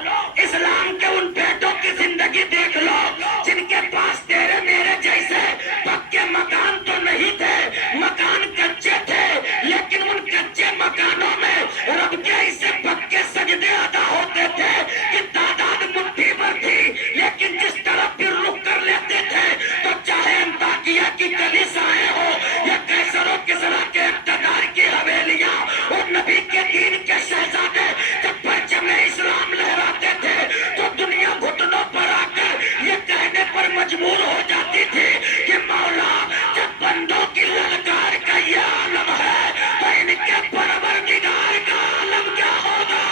लो, इस्लाम के उन बेटों की जिंदगी देख लो जिनके पास तेरे मेरे जैसे पक्के मकान तो नहीं थे, मकान कच्चे थे, लेकिन उन कच्चे मकानों में रब के ऐसे पक्के सजदे अदा होते थे कि तादाद मुट्ठी भर थी, लेकिन जिस तरफ भी रुक कर लेते थे तो चाहे अंताकिया की कलीसियाएं हो या कैसरो किसरा के इक़्तिदार की हवेलियां और नबी के दीन के शहजादे जब परचम इस्लाम लहराते थे तो दुनिया घुटनों पर आकर ये कहने पर मजबूर हो जाती थी कि मौला जब बंदों की ललकार का ये आलम है तो इनके परवरदिगार का आलम क्या होगा।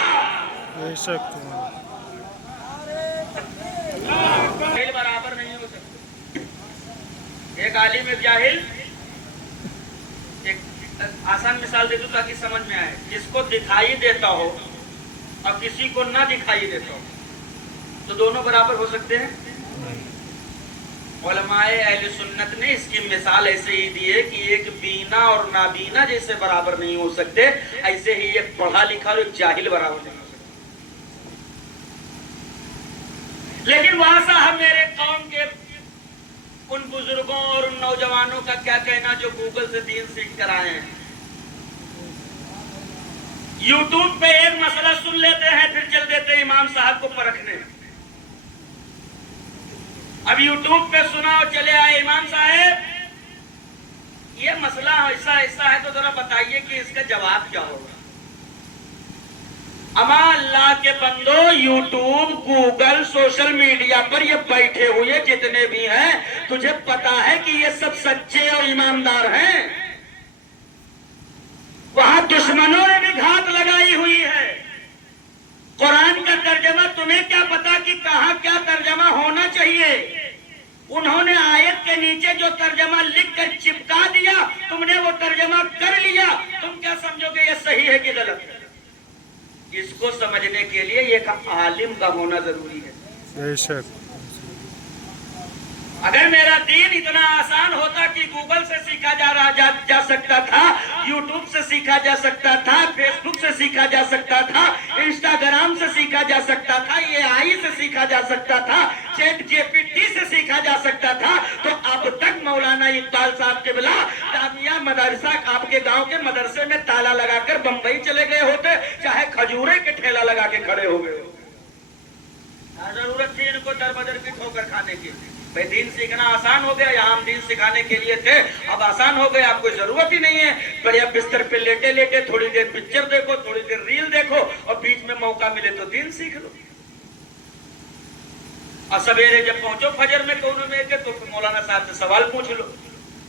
जाहिल बराबर नहीं हो सकते। एक आलिम एक जाहिल, एक आसान मिसाल दे दूं ताकि समझ में आए। जिसको दिखाई देता हो और किसी को ना दिखाई देता हो तो दोनों बराबर हो सकते हैं? उलमाए अहले सुन्नत ने इसकी मिसाल ऐसे ही दी है कि एक बीना और नाबीना जैसे बराबर नहीं हो सकते, ऐसे ही एक पढ़ा लिखा और एक जाहिल बराबर नहीं हो सकते। लेकिन वहां साहब मेरे कौम के उन बुजुर्गों और उन नौजवानों का क्या कहना जो गूगल से दीन सीख कर आए हैं। यूट्यूब पे एक मसला सुन लेते हैं फिर चल देते हैं इमाम साहब को परखने। अब यूट्यूब पे सुना और चले आए इमाम साहब ये मसला ऐसा ऐसा है तो जरा बताइए कि इसका जवाब क्या होगा। अमा अल्लाह के बंदो, यूट्यूब गूगल सोशल मीडिया पर ये बैठे हुए जितने भी हैं तुझे पता है कि ये सब सच्चे और ईमानदार हैं। वहां दुश्मनों ने भी घात लगाई हुई है। कुरान का तर्जमा तुम्हें क्या पता कि कहाँ क्या तर्जमा होना चाहिए। उन्होंने आयत के नीचे जो तर्जमा लिख कर चिपका दिया, तुमने वो तर्जमा कर लिया, तुम क्या समझोगे ये सही है कि गलत है। इसको समझने के लिए एक आलिम का होना जरूरी है। अगर मेरा दीन इतना आसान होता कि गूगल से सीखा जा सकता था, यूट्यूब से सीखा जा सकता था, फेसबुक से सीखा जा सकता था, इंस्टाग्राम से सीखा जा सकता था, AI से सीखा जा सकता था, चैट GPT से सीखा जा सकता था, तो अब तक मौलाना इकबाल साहब के बिला जामिया मदरसा आपके गांव के मदरसे में ताला लगाकर बंबई चले गए होते, चाहे खजूरे के ठेला लगा के खड़े हो गए। जरूरत थी इनको दर बदर की ठोकर खाने की। भाई दीन सीखना आसान हो गया, यहाँ हम दीन सिखाने के लिए थे, अब आसान हो गया, आपको जरूरत ही नहीं है। बढ़िया बिस्तर पे लेटे लेटे थोड़ी देर पिक्चर देखो, थोड़ी देर रील देखो और बीच में मौका मिले तो दीन सीख लो। और सवेरे जब पहुंचो फजर में कोनों में के तो मौलाना साहब से सवाल पूछ लो।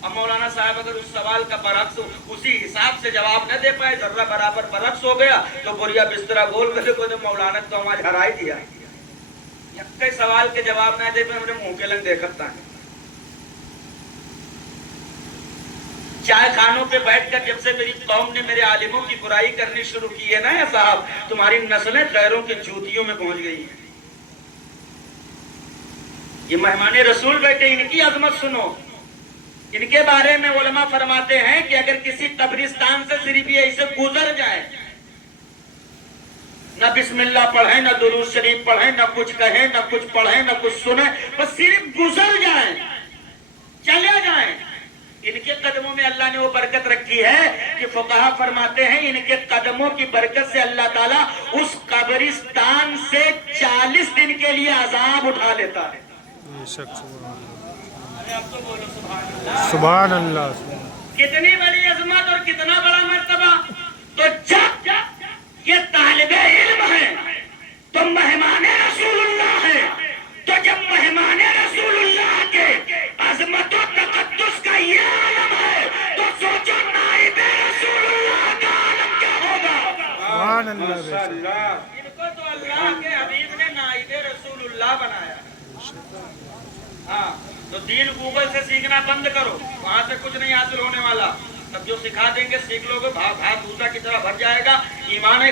अब मौलाना साहब अगर उस सवाल का बरअक्स उसी हिसाब से जवाब न दे पाए, जर्रा बराबर बरअक्स हो गया तो बोरिया बिस्तरा गोल कर तो मौलाना तो हमारे हरा ही दिया। कई सवाल के जवाब ना दे पे मेरे मुंह के लंग देखता है। चाय खानों पे बैठकर जब से मेरी कौम ने मेरे आलिमों की बुराई करनी शुरू की है ना या साहब, तुम्हारी नस्लें गैरों की जूतियों में पहुंच गई हैं। ये मेहमाने रसूल बैठे, इनकी अजमत सुनो। इनके बारे में उलमा फरमाते हैं कि अगर किसी कब्रिस्तान से सिर्फ ये ऐसे गुजर जाए, न बिस्मिल्लाह पढ़े, न दुरूद शरीफ पढ़े, न कुछ कहे, न कुछ पढ़े, न कुछ सुने, बस सिर्फ गुजर जाए, चले जाए, इनके कदमों में अल्लाह ने वो बरकत रखी है कि फुक़हा फरमाते हैं इनके कदमों की बरकत से अल्लाह ताला उस कब्रिस्तान से 40 दिन के लिए अजाब उठा लेता है। अब तो बोलो सुभान अल्लाह। कितनी बड़ी अजमत और कितना बड़ा मर्तबा। तो जब ये तालिबे इल्म है तो मेहमाने रसूलुल्लाह है, तो जब मेहमाने रसूलुल्लाह के अजमत और तकद्दुस का ये आलम है तो सोचो नाइबे रसूलुल्लाह का आलम क्या होगा। सुभान अल्लाह। इनको तो अल्लाह के हबीब ने नाइबे रसूलुल्लाह बनाया। हाँ, तो दीन गूगल से सीखना बंद करो, वहां से कुछ नहीं हासिल होने वाला। तब जो सिखा देंगे सीख लोगे, भाग भूसा की तरह भर जाएगा। ईमान